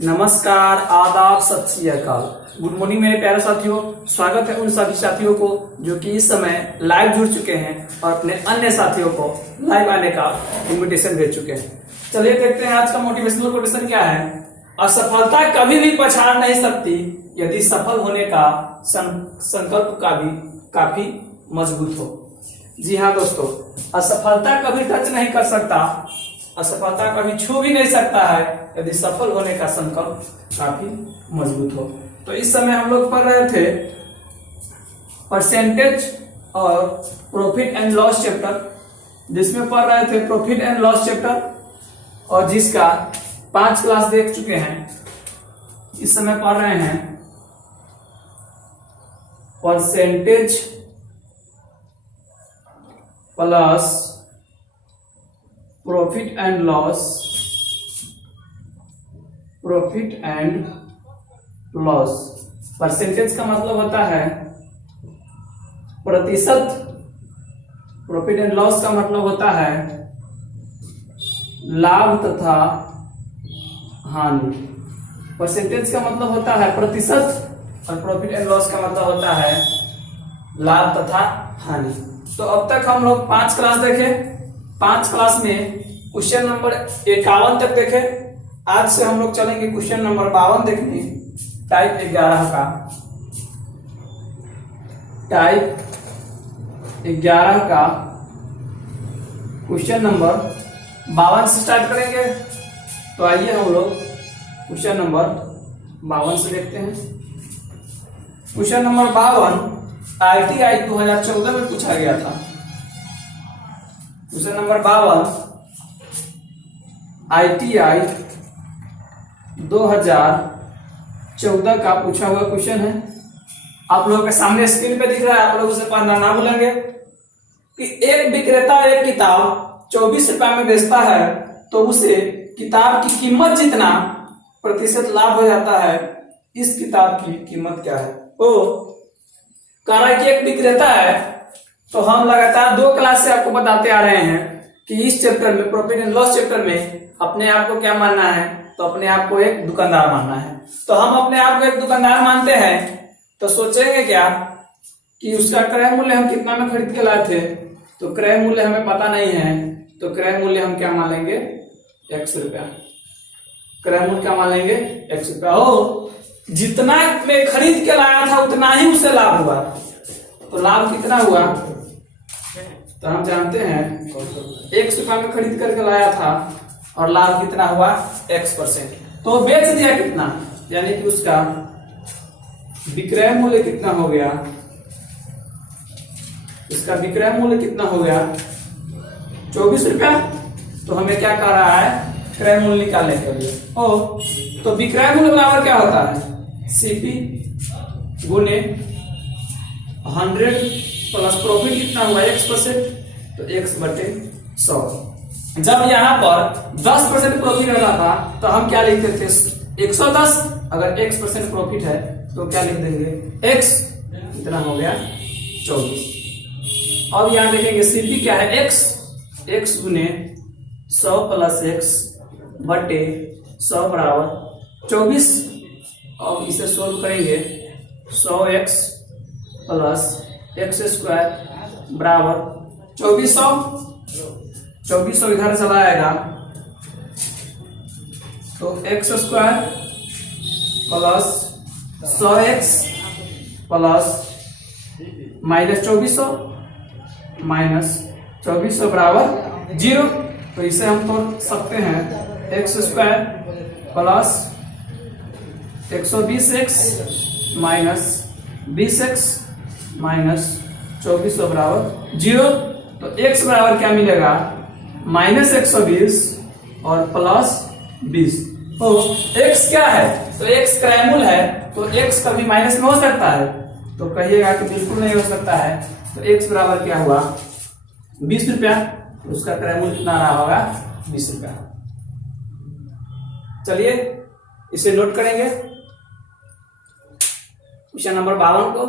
नमस्कार, आदाब, सत श्री अकाल। गुड मॉर्निंग मेरे प्यारे साथियों। स्वागत है उन सभी साथियों को जो कि इस समय लाइव जुड़ चुके हैं और अपने अन्य साथियों को लाइव आने का इनविटेशन भेज चुके हैं। चलिए देखते हैं आज का मोटिवेशनल कोटेशन क्या है। असफलता कभी भी पछाड़ नहीं सकती यदि सफल होने का संकल्प का भी काफी मजबूत हो। जी हाँ दोस्तों, असफलता कभी टच नहीं कर सकता, असफलता कभी छू भी नहीं सकता है यदि सफल होने का संकल्प काफी मजबूत हो। तो इस समय हम लोग पढ़ रहे थे परसेंटेज और प्रॉफिट एंड लॉस चैप्टर, जिसमें पढ़ रहे थे प्रॉफिट एंड लॉस चैप्टर और जिसका 5 क्लास देख चुके हैं। इस समय पढ़ रहे हैं percentage plus profit and loss, profit and loss. Percentage का मतलब होता है प्रतिशत, प्रॉफिट एंड लॉस का मतलब होता है लाभ तथा हानि। परसेंटेज का मतलब होता है प्रतिशत और प्रॉफिट एंड लॉस का मतलब होता है लाभ तथा हानि। तो अब तक हम लोग 5 क्लास देखे। 5 क्लास में क्वेश्चन नंबर 51 तक देखे। आज से हम लोग चलेंगे क्वेश्चन नंबर 52 देखने, टाइप 11 का। टाइप 11 का क्वेश्चन नंबर 52 से स्टार्ट करेंगे। तो आइए हम लोग क्वेश्चन नंबर 52 से देखते हैं। क्वेश्चन नंबर 52 ITI 2014 में पूछा गया था। क्वेश्चन नंबर 52 ITI 2014 का पूछा हुआ क्वेश्चन है। आप लोगों के सामने स्क्रीन पे दिख रहा है, आप लोग उसे पढ़ना ना भूलेंगे कि एक विक्रेता एक किताब 24 रुपए में बेचता है तो उसे किताब की कीमत जितना प्रतिशत लाभ हो जाता है, इस किताब की कीमत क्या है। ओ कह रहा है कि एक विक्रेता है। तो हम लगातार 2 क्लास से आपको बताते आ रहे हैं कि इस चैप्टर में, प्रॉफिट एंड लॉस चैप्टर में, अपने आप को क्या मानना है। तो अपने आप को एक दुकानदार मानना है। तो हम अपने आप को एक दुकानदार मानते हैं तो सोचेंगे क्या कि उसका क्रय मूल्य हम कितना में खरीद के लाए थे। तो क्रय मूल्य हमें पता नहीं है, तो क्रय मूल्य हम क्या मान लेंगे, X रुपया। क्रय मूल्य क्या मान लेंगे, X रुपया। हो जितना में खरीद के लाया था उतना ही उसे लाभ हुआ। तो लाभ कितना हुआ, तो हम जानते हैं X रुपया में खरीद करके लाया था और लाभ कितना हुआ, X%। तो बेच दिया कितना, यानी कि उसका विक्रय मूल्य कितना हो गया, इसका विक्रय मूल्य कितना हो गया, 24 रुपया। तो हमें क्या कह रहा है, क्रय मूल्य निकालने के लिए। तो विक्रय मूल्य बराबर क्या होता है, CP गुने 100 प्लस प्रॉफिट कितना हुआ, X%। तो X/100। जब यहाँ पर 10% प्रॉफिट रहता था तो हम क्या लिखते थे, 110। अगर X% प्रॉफिट है तो क्या लिख देंगे, X कितना हो गया, 24। अब यहाँ देखेंगे CP क्या है, X गुने 100 प्लस X/100 बराबर 24। अब इसे सोल्व करेंगे, 100X प्लस X² बराबर 2400। 2400 इधर चला आएगा तो X² प्लस 100X प्लस -2400 बराबर 0। तो इसे हम तोड़ सकते हैं, X² plus 120X minus 20X minus 2400 बराबर 0। तो X बराबर क्या मिलेगा, -120 और प्लस 20। तो X क्या है, तो X क्रय मूल्य है। तो X कभी माइनस में हो सकता है, तो कहिएगा कि बिल्कुल नहीं हो सकता है। तो X बराबर क्या हुआ, 20 रुपया। तो उसका क्रय मूल्य कितना रहा होगा, 20 रुपया। चलिए इसे नोट करेंगे क्वेश्चन नंबर 52 को।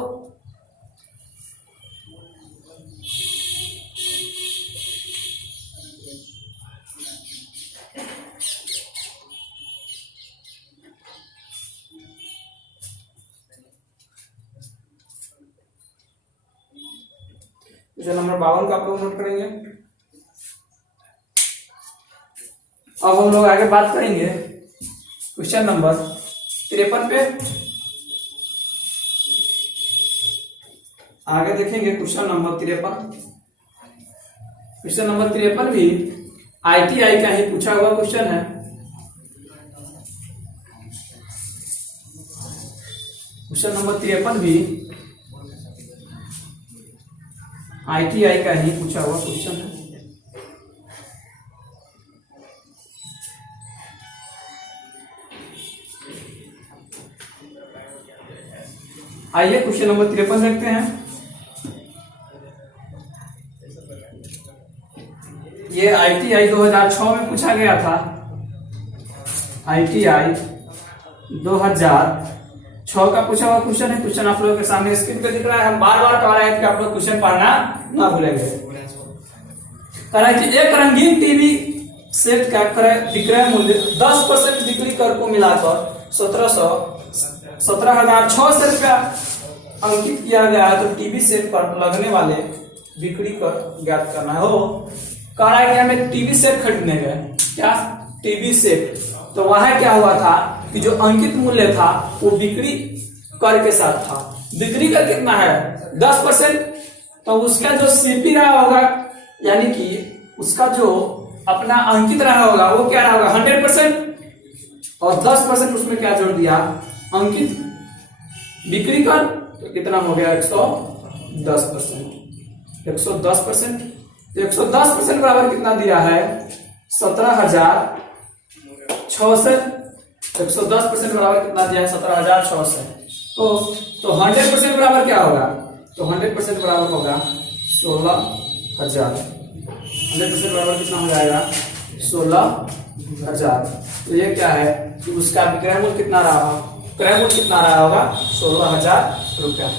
क्वेश्चन नंबर 52 का आप लोग नोट करेंगे। अब हम लोग आगे बात करेंगे क्वेश्चन नंबर 53 पे। आगे देखेंगे क्वेश्चन नंबर 53। क्वेश्चन नंबर 53 भी ITI का ही पूछा हुआ क्वेश्चन है। क्वेश्चन नंबर 53 भी ITI का ही पूछा हुआ क्वेश्चन है। आइए क्वेश्चन नंबर 53 देखते हैं। ये ITI 2006 में पूछा गया था। ITI 2006 का पूछा हुआ क्वेश्चन है। क्वेश्चन आप लोगों के सामने स्क्रीन पे दिख रहा है। हम बार बार कह रहे हैं कि आप लोग क्वेश्चन पढ़ना ना भूलेंगे। कह रहा है कि एक रंगीन टीवी सेट का विक्रय मूल्य 10% बिक्री कर को मिलाकर 17,600 रुपया अंकित किया गया है। तो टीवी सेट पर लगने वाले बिक्री कर ज्ञात करना है। हो कह रहा है कि हमें टीवी सेट खरीदने गए। क्या टीवी सेट? तो वहां क्या हुआ था कि जो अंकित मूल्य था वो बिक्री कर के साथ था। बिक्री कर कितना है? 10%। तो उसका जो सीपी रहा होगा, यानी कि उसका जो अपना अंकित रहा होगा वो क्या रहा होगा? 100%। और 10% उसमें क्या जोड़ दिया? अंकित बिक्री कर। तो कितना हो गया? 110%। 110%। 110% बराबर कितना दिया है? 17,600। 110% बराबर कितना दिया है? 17,600। तो 100% बराबर क्या होगा? तो 100% बराबर होगा 16,000। 100% बराबर कितना हो जाएगा? 16,000। तो ये क्या है कि उसका विक्रय मूल्य कितना रहा? क्रय मूल्य कितना रहा होगा? 16,000 रुपया।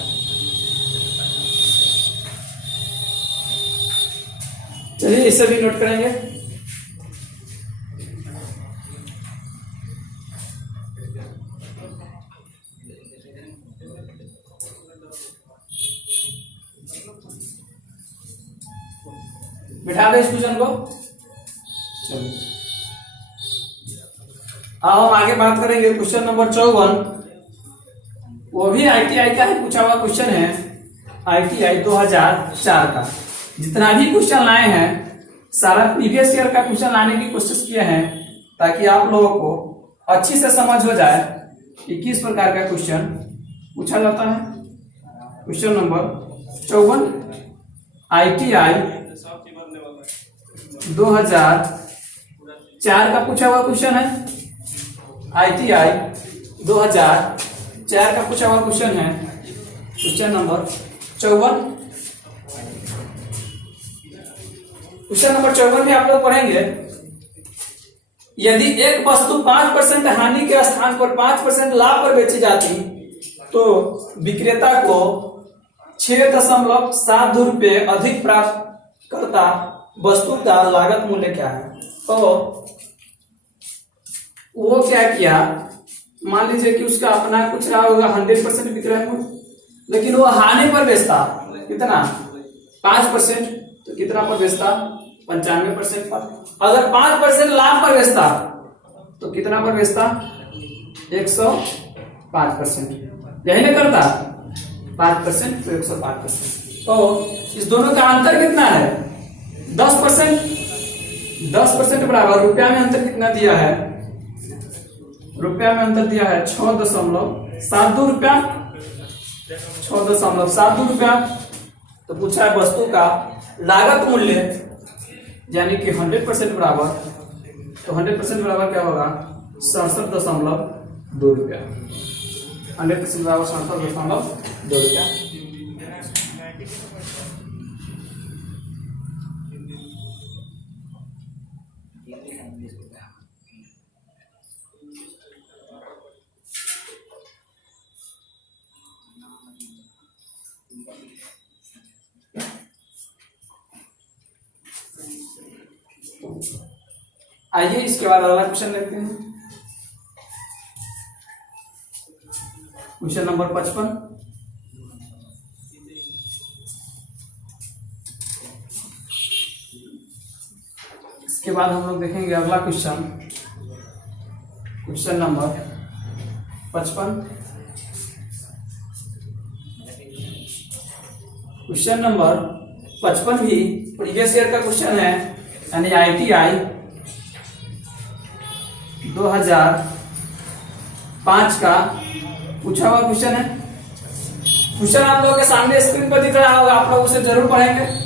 चलिए इसे भी नोट करेंगे। बिठा दे इस क्वेश्चन को। चलिए अब हम आगे बात करेंगे क्वेश्चन नंबर 54। वो भी ITI का ही पूछा हुआ क्वेश्चन है। ITI 2004 का। जितना भी क्वेश्चन लाए हैं सारा प्रीवियस ईयर का क्वेश्चन लाने की कोशिश किए हैं ताकि आप लोगों को अच्छी से समझ हो जाए कि किस प्रकार का क्वेश्चन पूछा जाता है। क्वेश्चन नंबर 54 ITI 2004 का पूछा हुआ क्वेश्चन है। ITI 2004 का पूछा हुआ क्वेश्चन है। Question number 54। क्वेश्चन नंबर 54 में आप लोग पढ़ेंगे, यदि एक वस्तु 5% हानि के स्थान पर 5% लाभ पर बेची जाती तो विक्रेता को 6.72 रुपये अधिक प्राप्त करता। वस्तु का लागत मूल्य क्या है? तो वो क्या किया, मान लीजिए कि उसका अपना कुछ रहा होगा 100% विक्रय मूल्य, लेकिन वो हानि पर बेचता कितना? 5%। तो कितना पर बेचता? 95% पर। अगर 5% लाभ पर बेचता तो कितना पर बेचता? 105%। यही नहीं करता? 5% तो 105%। तो इस दोनों का अंतर कितना है? 10%। 10% बराबर रुपया में अंतर कितना दिया है? रुपया में अंतर दिया है 6.72 रुपया। 6.72 रुपया। तो पूछा है वस्तु का लागत मूल्य, यानी कि 100% बराबर। तो 100% बराबर क्या होगा? 67.2 रुपया। 100% बराबर 67.2 रुपया। आइए इसके बाद अगला क्वेश्चन देखते हैं। Question number 55। बाद हम लोग देखेंगे अगला question, question number 55। Question number 55 भी प्रीवियस ईयर का क्वेश्चन है, यानी ITI 2005 का पूछा हुआ क्वेश्चन है। क्वेश्चन आप लोगों के सामने स्क्रीन पर दिख रहा होगा, आप लोग उसे जरूर पढ़ेंगे।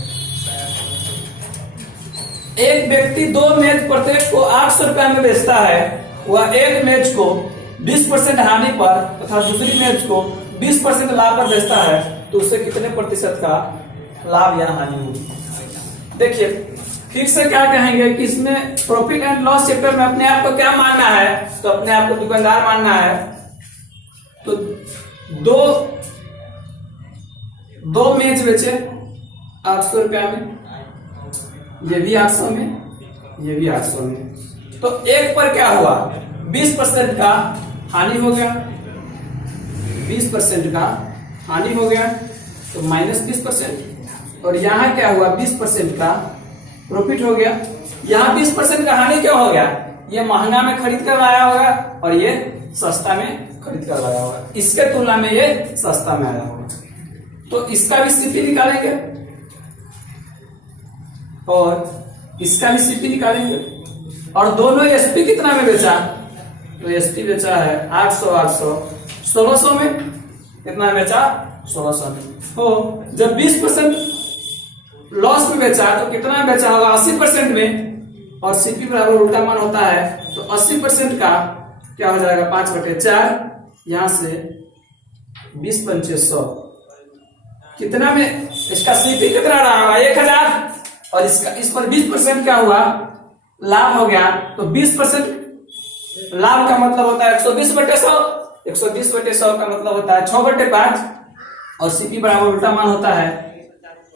एक व्यक्ति 2 मेज प्रत्येक को 800 रुपया में बेचता है। वह एक मेज को 20% हानि पर तथा दूसरी मेज को 20% लाभ पर बेचता है, तो उससे कितने प्रतिशत का लाभ या हानि होगी? देखिए फिर से क्या कहेंगे कि इसमें प्रॉफिट एंड लॉस चैप्टर में अपने आप को क्या मानना है, तो अपने आप को दुकानदार मानना है। तो दो मेज बेचे 800 रुपया में, ये भी 800 में, ये भी 800 में, तो एक पर क्या हुआ, 20% का हानि हो गया, 20% का हानि हो गया, तो -20%। और यहाँ क्या हुआ, 20% का प्रॉफिट हो गया। यहाँ 20% का हानि क्यों हो गया, ये महंगा में खरीद कर लाया होगा और ये सस्ता में खरीद कर लाया होगा, इसके तुलना में ये सस्ता में आया होगा, तो इसका भी सीपी निकालेंगे और इसका भी सीपी निकालेंगे। और दोनों एसपी कितना में बेचा, तो एसपी बेचा है 800 800 1600 में, कितना बेचा 1600 में। तो जब 20% लॉस में बेचा तो कितना बेचा होगा, 80% में, और सीपी बराबर उल्टा मान होता है, तो 80% का क्या हो जाएगा, 5/4, यहां से 20 पंचे 100, कितना में इसका सीपी कितना रहा होगा 1000, और इसका इस पर 20% क्या हुआ, लाभ हो गया, तो 20% लाभ का मतलब होता है 120/100, 120/100 का मतलब होता है 6/5, और सीपी बराबर उल्टा मान होता है,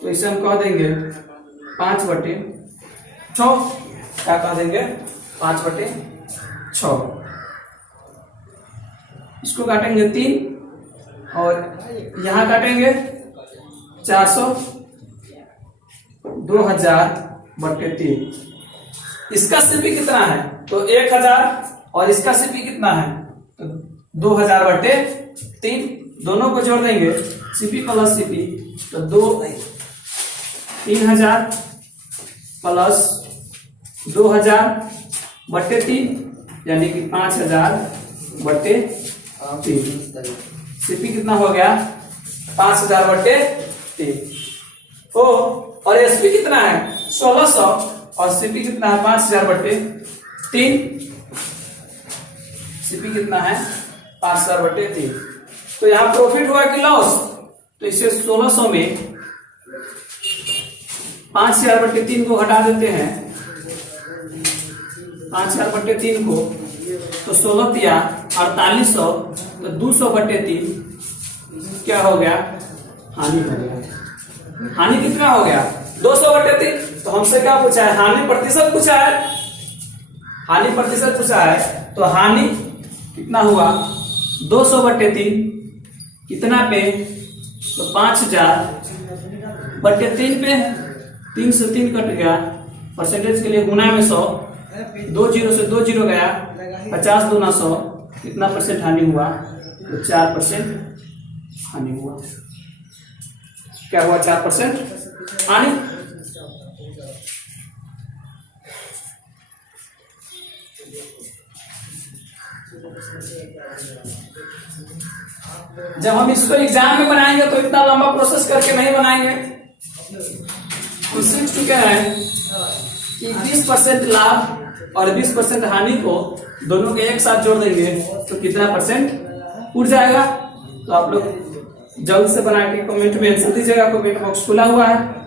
तो इसे हम कह देंगे 5/6, क्या कह देंगे 5/6। इसको काटेंगे 3 और यहां काटेंगे 400, 2000/3। इसका सीपी कितना है, तो 1000, और इसका सीपी कितना है, तो 2000/3, दोनों को जोड़ देंगे, सीपी प्लस सीपी, तो 3000 प्लस 2000/3, यानी कि 5000/3। सीपी कितना हो गया, 5000/3 हो, और एसपी कितना है 1600, और सीपी कितना है 5000/3, सीपी कितना है 5000/3। तो यहां प्रॉफिट हुआ कि लॉस, तो इसे 1600 में 5000/3 को हटा देते हैं, 5000/3 को, तो 16 तिया 4800, तो 200/3 क्या हो गया, हानि हो गया। हानि कितना हो गया 200/3। तो हमसे क्या पूछा है, हानि प्रतिशत पूछा है, हानि प्रतिशत पूछा है, तो हानि कितना हुआ 200/3, कितना पे, तो 5000/3 पे, 3 से 3 कट गया, परसेंटेज के लिए गुना में 100, 2 0 से 2 0 गया, 50 दूना 100, कितना परसेंट हानि हुआ, तो 4% हानि हुआ। क्या हुआ, 4% हानि। जब हम इसको एग्जाम में बनाएंगे तो इतना लंबा प्रोसेस करके नहीं बनाएंगे। तो सीख चुके हैं कि 20% लाभ और 20% हानि को दोनों के एक साथ जोड़ देंगे तो कितना परसेंट उड़ जाएगा। तो आप लोग जल्द से बना के कमेंट में आंसर दीजिएगा, कमेंट बॉक्स खुला हुआ है।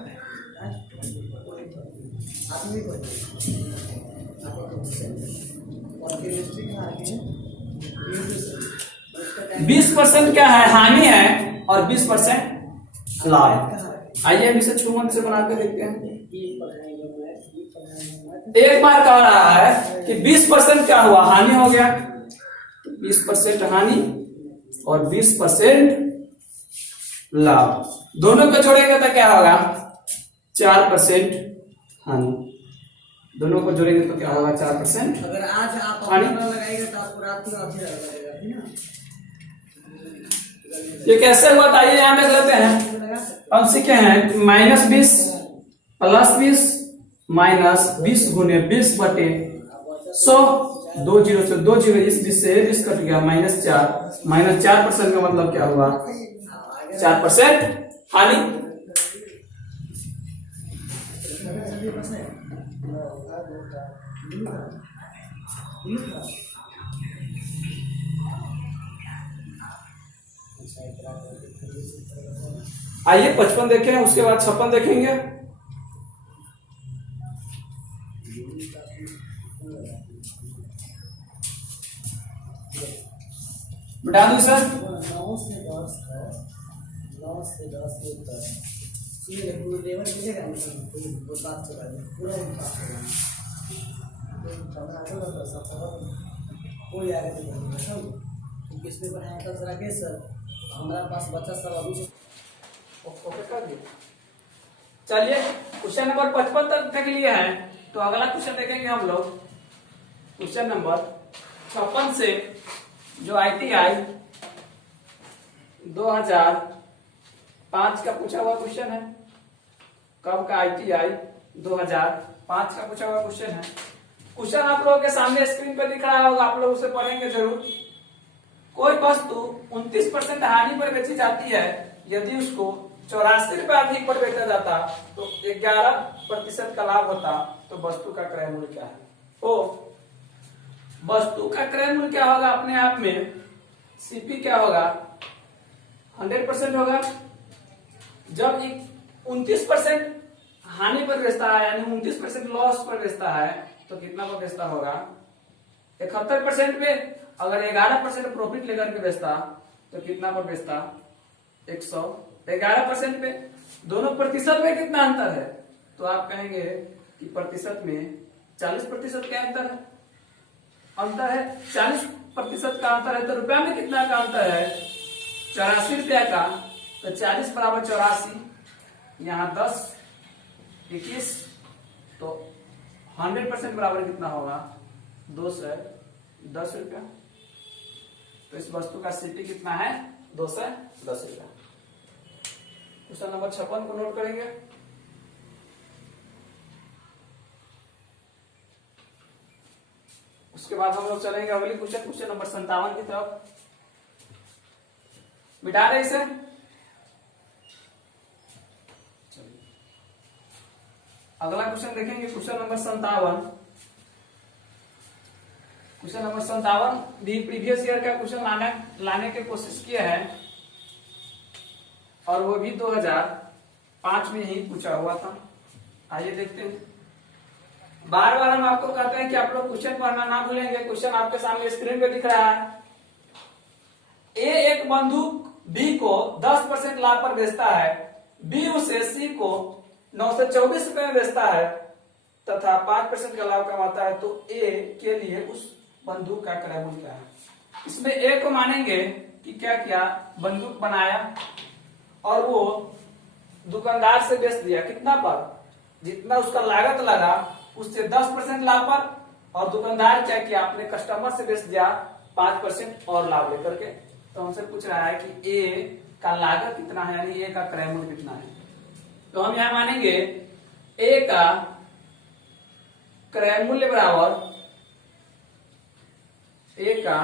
बीस % क्या है, हानि है, और 20% लाभ। आइए हम इसे छूमन से बनाकर देखते हैं। एक बार कह रहा है कि 20% क्या हुआ, हानि हो गया, 20% हानि और 20% लाभ, दोनों को जोड़ेंगे तो क्या होगा 4% हानि। दोनों को जोड़ेंगे तो क्या होगा 4%। अगर आज आप हानि लगाएंगे तो आपको रात में अभी लगेगा, है ना। ये कैसे हुआ था, ये यहाँ देख लेते हैं। अब सीखे हैं -20 +20 -20 गुने 20 बटे 100, 2 जीरो से 2 जीरो, इस 20 से 20 कट गया, -4 -4% का मतलब क्या हुआ 4% हानि। आइए 55 देखें, उसके बाद 56 देखेंगे। बता दूं सर, 9 से 10 है, 9 से 10 ये पूरे लेवल मिलेगा वो बात के बारे में पूरा बात करेंगे। कोई आगे नहीं सब किस पे बनाया था सर आगे सर, हमारे पास बच्चा सब अभी ओके कर दिया। चलिए क्वेश्चन नंबर 55 तक देख लिए हैं, तो अगला क्वेश्चन देखेंगे हम लोग। क्वेश्चन नंबर 56 से जो ITI 2005 का पूछा हुआ क्वेश्चन है। कब का ITI 2005 का पूछा हुआ क्वेश्चन है। क्वेश्चन आप लोगों के सामने स्क्रीन पर दिख रहा होगा, आप लोग उसे पढ़ेंगे जरूर। कोई वस्तु 29% हानि पर बेची जाती है, यदि उसको 84 रुपए अधिक पर बेचा जाता तो 11% का लाभ होता, तो वस्तु का क्रय मूल्य क्या है। तो वस्तु का क्रय मूल्य क्या होगा, अपने आप में CP क्या होगा 100% होगा। जब 29% हानि पर बेचता है, यानी 29% लॉस पर बेचता है, तो कितना पर बेचता होगा 71% पे। अगर 11% प्रॉफिट लेकर के बेचता तो कितना पर बेचता 111% पे। दोनों प्रतिशत में कितना अंतर है, तो आप कहेंगे कि प्रतिशत में 40% का अंतर है 40% का अंतर है। तो रुपया में कितना का अंतर है 84 रुपया का, तो 40 बराबर 84, यहाँ 10 21, तो 100% बराबर कितना होगा 210 रुपया। तो इस वस्तु का CP कितना है 210 रुपया। क्वेश्चन नंबर 56 को नोट करेंगे। उसके बाद हम लोग चलेंगे अगली क्वेश्चन नंबर 57 की तरफ। मिटा रहे इसे। अगला क्वेश्चन देखेंगे क्वेश्चन नंबर 57। क्वेश्चन नंबर 57 भी प्रीवियस ईयर का क्वेश्चन लाने की कोशिश किया है, और वो भी 2005 में ही पूछा हुआ था। आइए देखते हैं। बार बार हम आपको कहते हैं कि आप लोग क्वेश्चन पढ़ना ना भूलेंगे। क्वेश्चन आपके सामने स्क्रीन पे दिख रहा है। ए एक बंदूक B को 10% लाभ पर बेचता है, B उसे C को 924 रुपए में बेचता है तथा 5% का लाभ कमाता है, तो A के लिए उस बंदूक का क्रय मूल्य क्या है। इसमें A को मानेंगे कि क्या किया, बंदूक बनाया और वो दुकानदार से बेच दिया। कितना पर, जितना उसका लागत लगा उससे 10% लाभ पर, और दुकानदार क्या किया, अपने कस्टमर से बेच दिया 5% और लाभ लेकर के। तो हमसे पूछ रहा है कि A का लागत कितना है, यानी A का क्रय मूल्य कितना है। तो हम यहां मानेंगे A का क्रय मूल्य बराबर, A का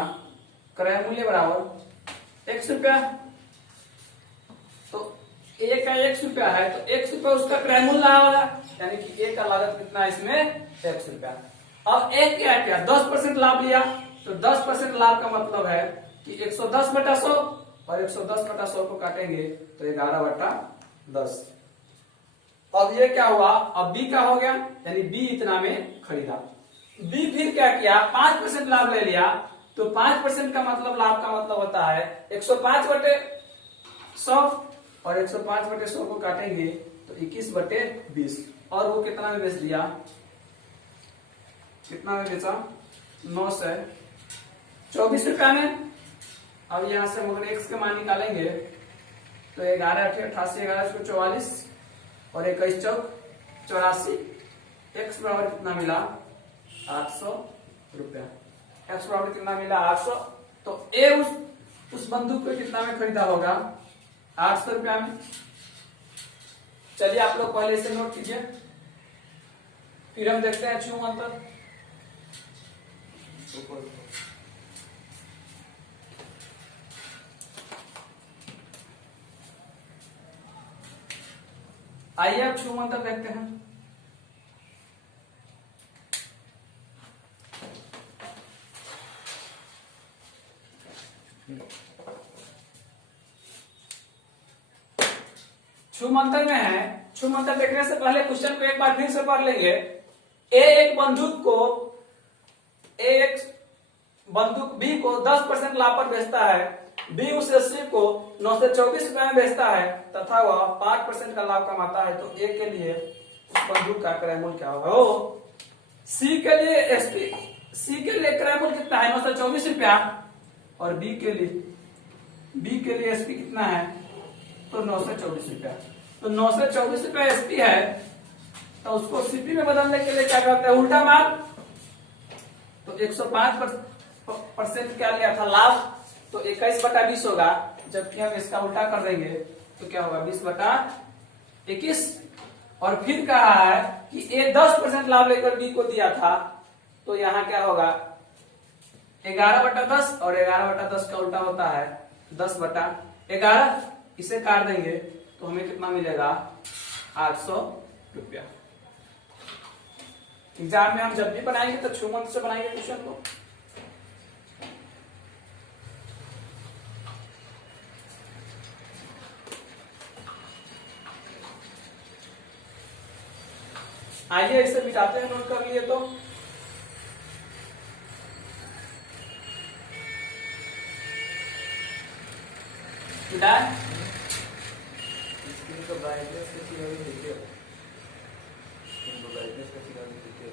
क्रय मूल्य बराबर 100 रुपया। तो A का 100 रुपया है, तो 100 रुपया उसका क्रय मूल्य होगा, यानी कि A का लागत कितना है इसमें 100 रुपया। अब A क्या किया 10% लाभ लिया, तो 10% लाभ का मतलब है कि 110/100, और 110/100 को काटेंगे तो 11/10। अब ये क्या हुआ, अब B का हो गया, यानी B इतना में खरीदा। B फिर क्या किया 5% लाभ ले लिया, तो 5% का मतलब लाभ का मतलब होता है 105/100, और 105/100 को काटेंगे तो 21/20, और वो कितना में बेच दिया, कितना में बेचा 924 रुपया में। अब यहां से हम अगर x के मान निकालेंगे तो 11 8 88 11 44 और 21 चौक 84, x बराबर कितना मिला 800 रुपया। x बराबर कितना मिला 800। तो ए उस बंदूक को कितना में खरीदा होगा 800 रुपया में। चलिए आप लोग पहले इसे नोट कीजिए, फिर हम देखते हैं छूम अंतर। आइए अब छूम अंतर देखते हैं। छूम अंतर में है, छूम अंतर देखने से पहले क्वेश्चन को एक बार फिर से पढ़ लेंगे। एक बंदूक बी को 10% लाभ पर बेचता है। बी उस सी को 924 रुपए में बेचता है तथा वह 5% का लाभ कमाता है। तो ए के लिए उस बंदूक का क्रय मूल्य क्या होगा? वो सी के लिए क्रय मूल्य कितना है 924 रुपया, और बी के लिए एसपी कितना है तो 924 रुपया। तो 924 रुपया एसपी है, तो उसको सीपी में बदलने के लिए क्या करते हैं उल्टा मार। तो 105% क्या लिया था लाभ, तो 21/20 होगा। जबकि हम इसका उल्टा कर देंगे तो क्या होगा 20/21। और फिर कहा है कि ए 10% लाभ लेकर बी को दिया था, तो यहाँ क्या होगा 11/10, और 11/10 का उल्टा होता है 10/11। इसे काट देंगे तो हमें कितना मिलेगा 800 रुपया। एग्जाम में हम जब भी बनाएंगे तो छूम अंतर से बनाएंगे क्वेश्चन को। आइए इसे मिटाते हैं, नोट कर लिए तो। मिटाए स्क्रीन का ब्राइटनेस कैसी होगी देखिए, स्क्रीन का ब्राइटनेस कैसी होगी देखिए।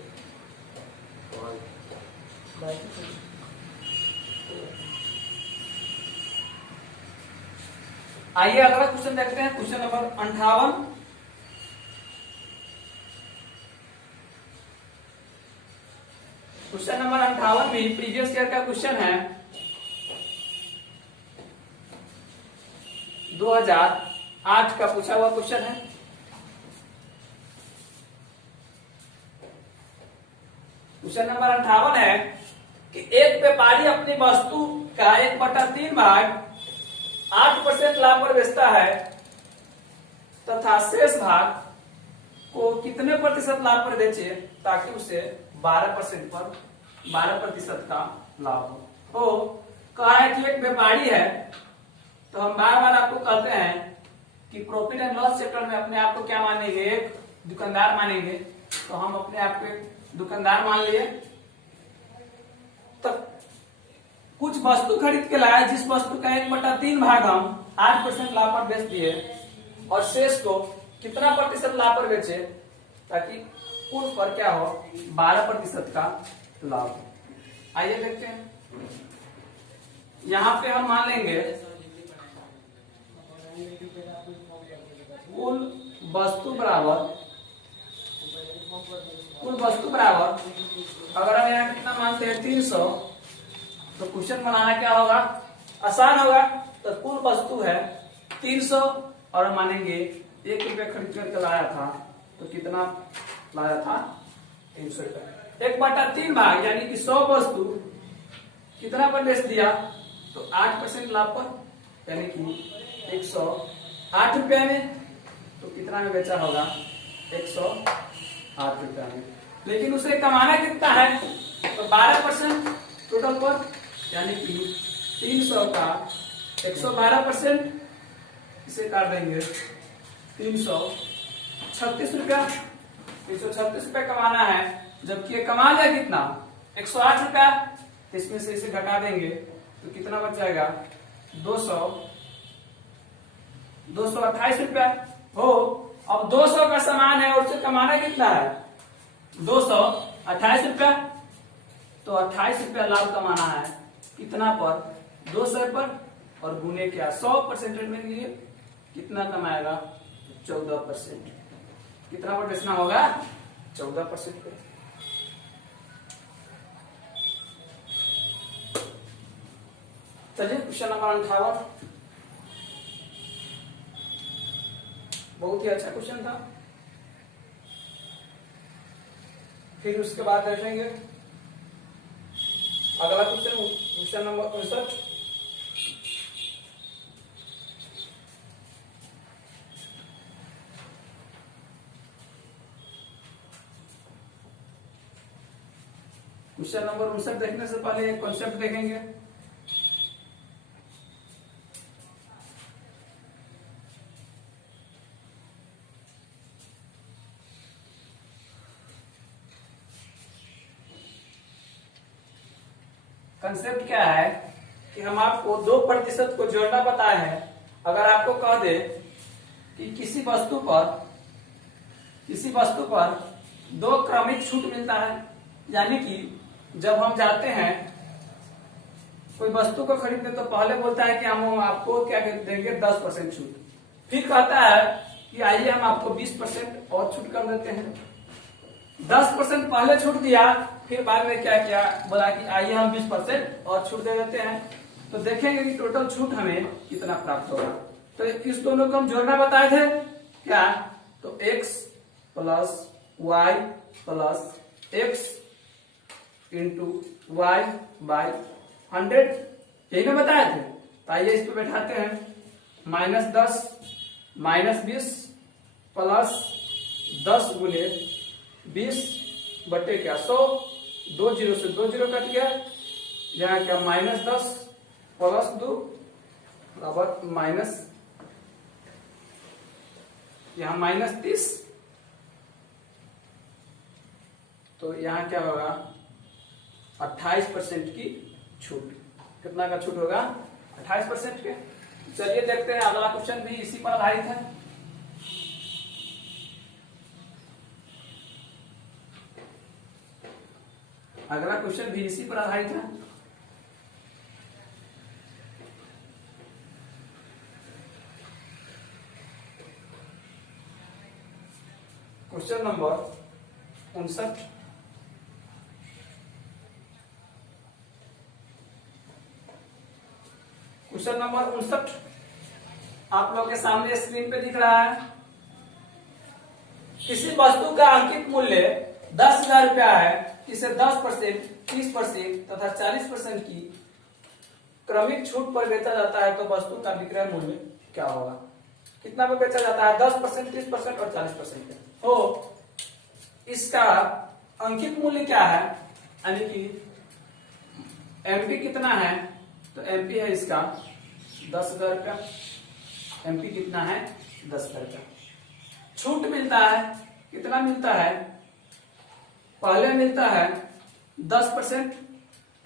आइए अगला क्वेश्चन देखते हैं, क्वेश्चन नंबर 58। क्वेश्चन नंबर 58 भी प्रीवियस ईयर का क्वेश्चन है, 2008 का पूछा हुआ क्वेश्चन है। क्वेश्चन नंबर 58 है कि एक व्यापारी अपनी वस्तु का 1/3 भाग 8% लाभ पर बेचता है तथा शेष भाग को कितने प्रतिशत लाभ पर बेचे ताकि उसे 12% का लाभ हो। कहा है कि एक व्यापारी है, तो हम बार बार आपको कहते हैं कि प्रॉफिट एंड लॉस चैप्टर में अपने आप को क्या मानेंगे, एक दुकानदार मानेंगे। तो हम अपने आप को एक दुकानदार मान लिए। तो कुछ वस्तु खरीद के लाए, जिस वस्तु का 1/3 भाग हम 8% लाभ पर बेच दिए, और शेष को कितना प्रतिशत लाभ पर बेचे ताकि कुल पर क्या हो 12% का लाभ हो। आइए देखते हैं, यहां पे हम मान लेंगे कुल वस्तु बराबर अगर हम यहाँ कितना मानते हैं 300, तो क्वेश्चन बनाना क्या होगा आसान होगा। तो कुल वस्तु है 300 और हम मानेंगे 1 रुपया खरीद करके लाया था, तो कितना लाया था 300 रुपया। 1/3 भाग यानी कि 100 वस्तु कितना पर बेच दिया, तो 8% लाभ पर, यानी कि 108 रुपया में। तो कितना में बेचा होगा 108 रुपया में। लेकिन उसे कमाना कितना है, तो 12% टोटल पर, यानी कि 300 का 112%, इसे काट देंगे 336 रुपया। 336 रुपया कमाना है, जबकि ये कमा लिया कितना 108 रुपया। तो इसमें से इसे घटा देंगे तो कितना बच जाएगा 228 रुपया हो। अब 200 का सामान है और उसे कमाना कितना है 228 रुपया। तो 28 रुपया लाभ कमाना है कितना पर 200 पर, और गुने क्या 100% में लिए कितना कमाएगा 14%। कितना पर बेचना होगा 14% पे। चलिए क्वेश्चन नंबर 58, बहुत ही अच्छा क्वेश्चन था। फिर उसके बाद देखेंगे अगला question, question number 59। Question number 59 देखने से पहले एक कॉन्सेप्ट देखेंगे। कंसेप्ट क्या है कि हम आपको 2% को जोड़ना बताया है। अगर आपको कह दे कि किसी वस्तु पर 2 क्रमिक छूट मिलता है, यानी कि जब हम जाते हैं कोई वस्तु को खरीदने तो पहले बोलता है कि हम आपको क्या देंगे 10% छूट, फिर कहता है कि आइए हम आपको 20% और छूट कर देते हैं। 10% पहले छूट दिया, फिर बाद में क्या किया, बोला कि आइए हम 20% और छूट दे देते हैं। तो देखेंगे कि टोटल छूट हमें कितना प्राप्त होगा। तो इस दोनों को हम जोड़ना बताए थे क्या, तो x plus y plus x into y by 100, यही ना बताए थे। तो आइए इस पे बैठाते हैं, -10 -20 प्लस 10 गुने 20 बटे क्या 100, 2 जीरो से 2 जीरो कट गया, यहाँ क्या -10 प्लस 2 बराबर माइनस, यहाँ -30, तो यहाँ क्या होगा 28% की छूट। कितना का छूट होगा 28% के। चलिए देखते हैं अगला क्वेश्चन भी इसी पर आधारित है। अगला क्वेश्चन भी इसी पर आधारित है। Question number 59। क्वेश्चन नंबर 59 आप लोग के सामने स्क्रीन पे दिख रहा है। किसी वस्तु का अंकित मूल्य 10,000 रुपया है, इसे 10%, 30% तथा 40% की क्रमिक छूट पर बेचा जाता है, तो वस्तु का विक्रय मूल्य क्या होगा। कितना पर बेचा जाता है 10%, 30% और 40% का। तो इसका अंकित मूल्य क्या है, यानी कि एमपी कितना है, तो एमपी है इसका 10,000 रुपया। एमपी कितना है 10,000 रुपया। छूट मिलता है, कितना मिलता है, पहले मिलता है 10%,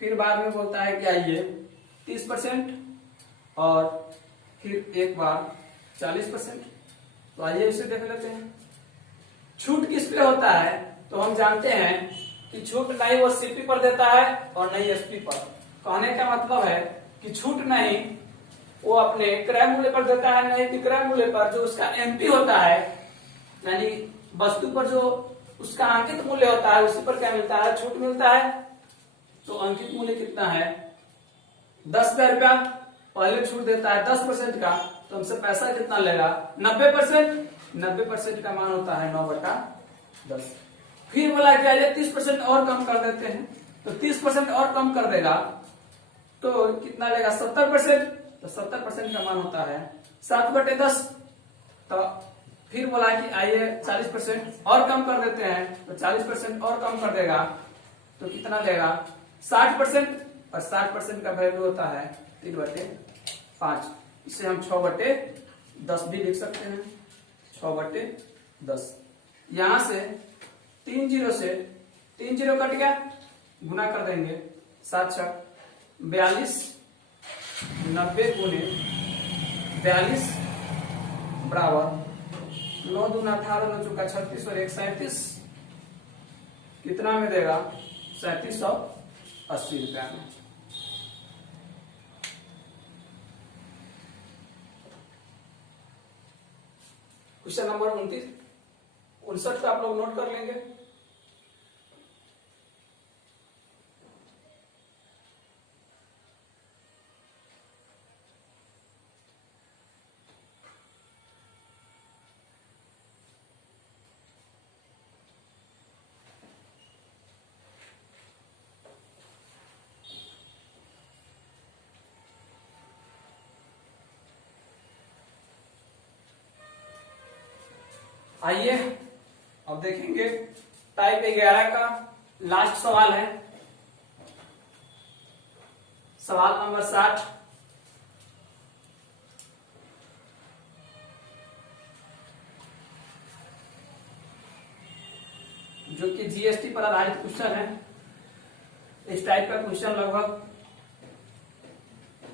फिर बाद में बोलता है कि आइए 30% और फिर एक बार 40%। तो आइए इसे देख लेते हैं। छूट किस पे होता है, तो हम जानते हैं कि छूट नहीं वो सीपी पर देता है और नहीं एसपी पर। कहने का मतलब है कि छूट नहीं वो अपने क्रय मूल्य पर देता है, नहीं विक्रय मूल्य पर। जो उसका एमपी होता है, यानी वस्तु पर जो उसका अंकित मूल्य होता है, उसी पर क्या मिलता है, छूट मिलता है। तो अंकित मूल्य कितना है 10,000 रुपया। पहले छूट देता है 10% का, तो हमसे पैसा कितना लेगा 90%। 90% का मान होता है 9/10। फिर बोला कि आइए 30% और कम कर देते हैं, तो 30% और कम कर देगा तो कितना लेगा 70%। तो 70% का मान होता है 7/10। तो फिर बोला कि आइए 40% और कम कर देते हैं, तो 40% और कम कर देगा तो कितना देगा 60%। और 60% का वैल्यू होता है 3/5। इसे हम 6/10 भी लिख सकते हैं, 6/10। यहां से 3 जीरो से 3 जीरो कट गया, गुना कर देंगे 7 छक 42, 90 गुने 42 बराबर 9 दूना 18, 9 चौका 36 और 1 37। कितना में देगा 3780 रुपया में। क्वेश्चन नंबर 59 को आप लोग नोट कर लेंगे। आइए अब देखेंगे टाइप 11 का लास्ट सवाल है, सवाल नंबर 60। जो कि जीएसटी पर आधारित क्वेश्चन है। इस टाइप का क्वेश्चन लगभग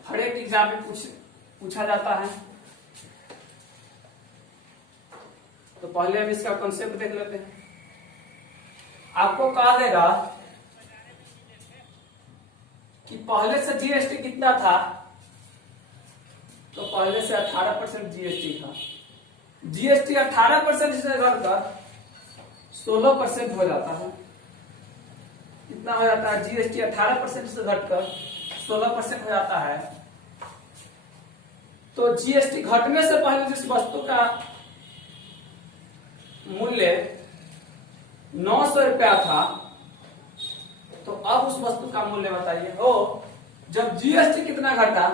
हर एक एग्जाम में पूछा जाता है। तो पहले हम इसका कॉन्सेप्ट देख लेते हैं। आपको कहा देगा कि पहले से जीएसटी कितना था, तो पहले से 18% जीएसटी था। जीएसटी 18% से घटकर 16% हो जाता है। कितना हो जाता है? जीएसटी 18% से घटकर 16% हो जाता है। तो जीएसटी घटने से पहले जिस वस्तु का मूल्य 900 रुपया था, तो अब उस वस्तु का मूल्य बताइए। हो जब जीएसटी कितना घटा?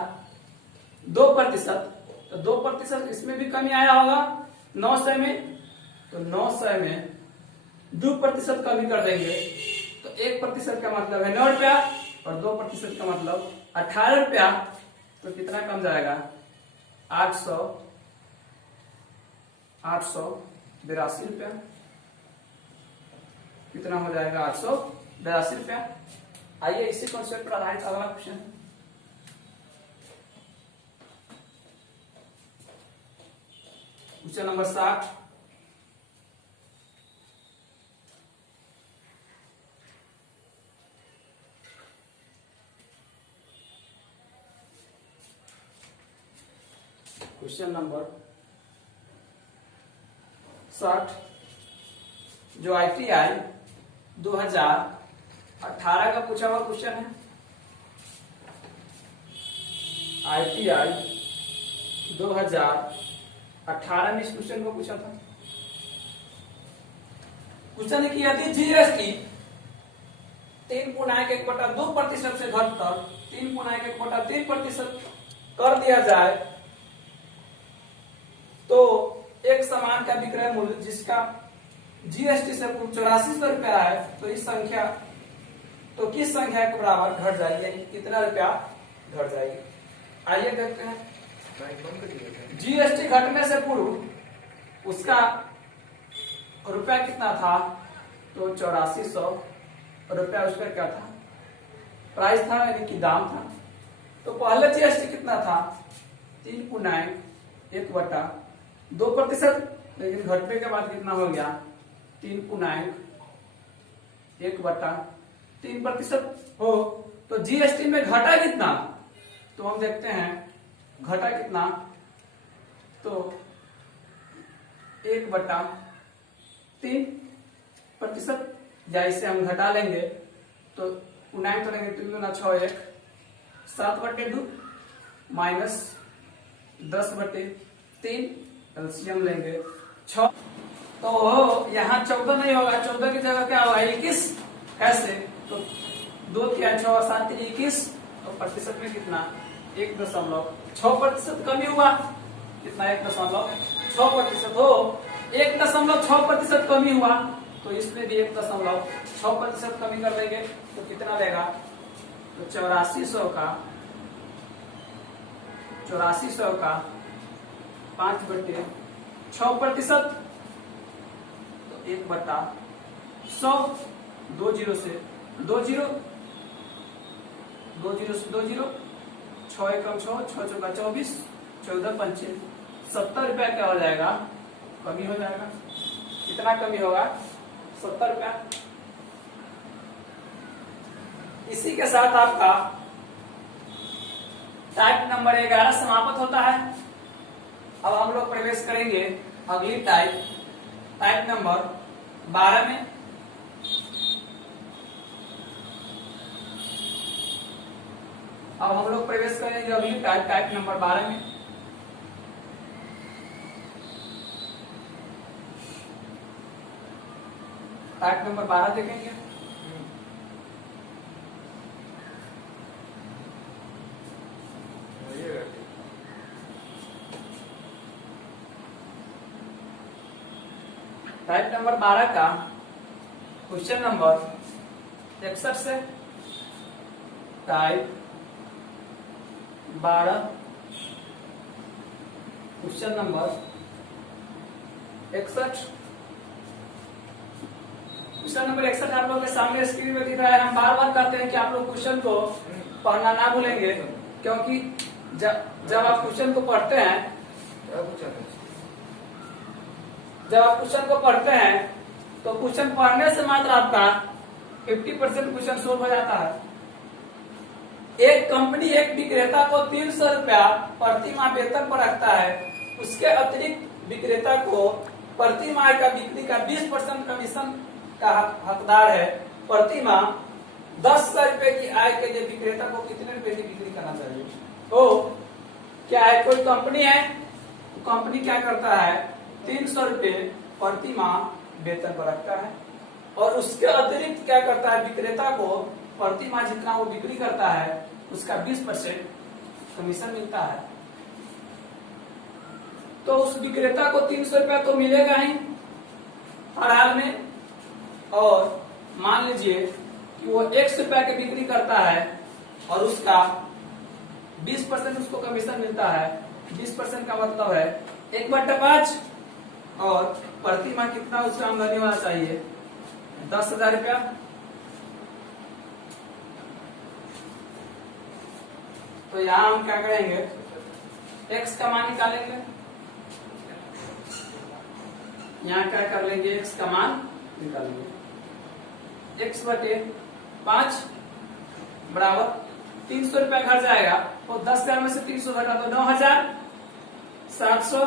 2%। तो 2% इसमें भी कमी आया होगा 900 में। तो 900 में 2% कमी कर देंगे, तो 1% का मतलब है 9 रुपया और 2% का मतलब 18 रुपया। तो कितना कम जाएगा? 882 रुपया। कितना हो जाएगा? 882 रुपया। आइए इसी कॉन्सेप्ट पर आधारित अगला question. Question number 60। Question number 60 जो ITI 2018 का पूछा हुआ क्वेश्चन है। ITI 2018 में इस क्वेश्चन को पूछा था। क्वेश्चन की यदि जीएसटी 3.1/2% से घटकर 3.1/3% कर दिया जाए, तो एक सामान का विक्रय मूल्य जिसका जीएसटी से 8400 रुपया है, तो इस संख्या तो किस संख्या के बराबर घट जाएगी, यानी कितना रुपया घट जाएगी। आइए देखते हैं। जीएसटी घटने से पूर्व उसका रुपया कितना था? तो 8400 रुपया उसका क्या था? प्राइस था, यानी कि दाम था। तो पहले जीएसटी कितना था? 3.1/2%। लेकिन घटने के बाद कितना हो गया? 3.1/3% हो। तो जीएसटी में घटा कितना? तो हम देखते हैं घटा कितना। तो 1/3%, या इसे हम घटा लेंगे तो 9 तो लेंगे, 3×6 = 7/2 माइनस 10/3, एलसीएम लेंगे 6। तो यहाँ 14 नहीं होगा, 14 की जगह क्या होगा? 21। कैसे? तो 2 क्या 6 और 7 21। तो प्रतिशत में कितना? 1.6% कमी हुआ। कितना? 1.6% हो। 1.6% कमी हुआ, तो इसमें भी 1.6% कमी कर देंगे, तो कितना देगा? तो 8400 का 5/6%, तो 1/100। 2 0 से 2 0, 2 0 से 2 0, 6 एकम 6, 6 चौका 24, 14 पंचे 70 रुपया क्या हो जाएगा? कमी हो जाएगा। कितना कमी होगा? 70 रुपया। इसी के साथ आपका टाइप नंबर 11 समाप्त होता है। अब हम लोग प्रवेश करेंगे अगली टाइप नंबर 12 में। अब हम लोग प्रवेश करेंगे अगली टाइप नंबर 12 में। टाइप नंबर 12 देखेंगे। टाइप नंबर 12 का क्वेश्चन नंबर 61 से type 12 question number 61। Question number 61 आप लोगों के सामने स्क्रीन में दिख रहा है। हम बार बार कहते हैं कि आप लोग क्वेश्चन को पढ़ना ना भूलेंगे, क्योंकि जब आप क्वेश्चन को पढ़ते हैं क्या पूछा था? जब आप क्वेश्चन को पढ़ते हैं तो क्वेश्चन पढ़ने से मात्र आपका 50% क्वेश्चन सोल्व हो जाता है। एक कंपनी एक विक्रेता को 300 रुपया प्रति माह वेतन पर रखता है। उसके अतिरिक्त विक्रेता को प्रति माह का बिक्री का 20% कमीशन का हकदार है। प्रति माह 10,000 रुपए की आय के लिए विक्रेता को कितने रुपए की बिक्री करना चाहिए? तो क्या है, कोई कंपनी है, कंपनी क्या करता है, 300 रुपए प्रति माह वेतन पर रखता है और उसके अतिरिक्त क्या करता है, विक्रेता को प्रति माह जितना वो बिक्री करता है उसका 20% कमीशन मिलता है। तो उस विक्रेता को 300 रुपया तो मिलेगा ही हर हाल में, और मान लीजिए कि वो 100 रुपया की बिक्री करता है और उसका 20% उसको कमीशन मिलता है। 20% का मतलब है 1/5 और प्रति माह कितना उसका आमदनी होना चाहिए, 10,000 रुपया। तो यहां हम क्या करेंगे, x का मान निकालेंगे। यहां क्या कर लेंगे, x का मान निकालेंगे। x/5 बराबर 300 रुपया घर जाएगा, तो 10,000 में से 300 घटा तो 9,700।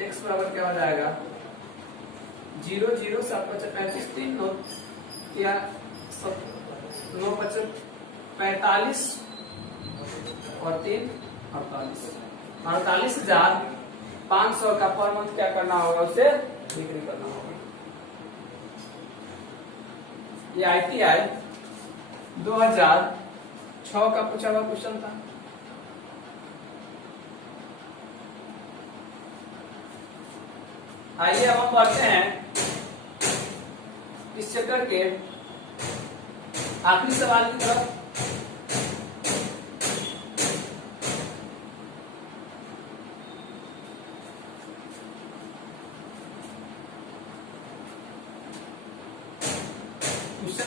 x बराबर क्या हो जाएगा, 0 0 7 5 35 3 9 9 5 45 और 3 48,500 का पर मंथ क्या करना होगा, उसे बिक्री करना होगा। ये ITI 2006 का पूछा हुआ क्वेश्चन था। आइए अब हम बढ़ते हैं इस चैप्टर के आखिरी सवाल की तरफ।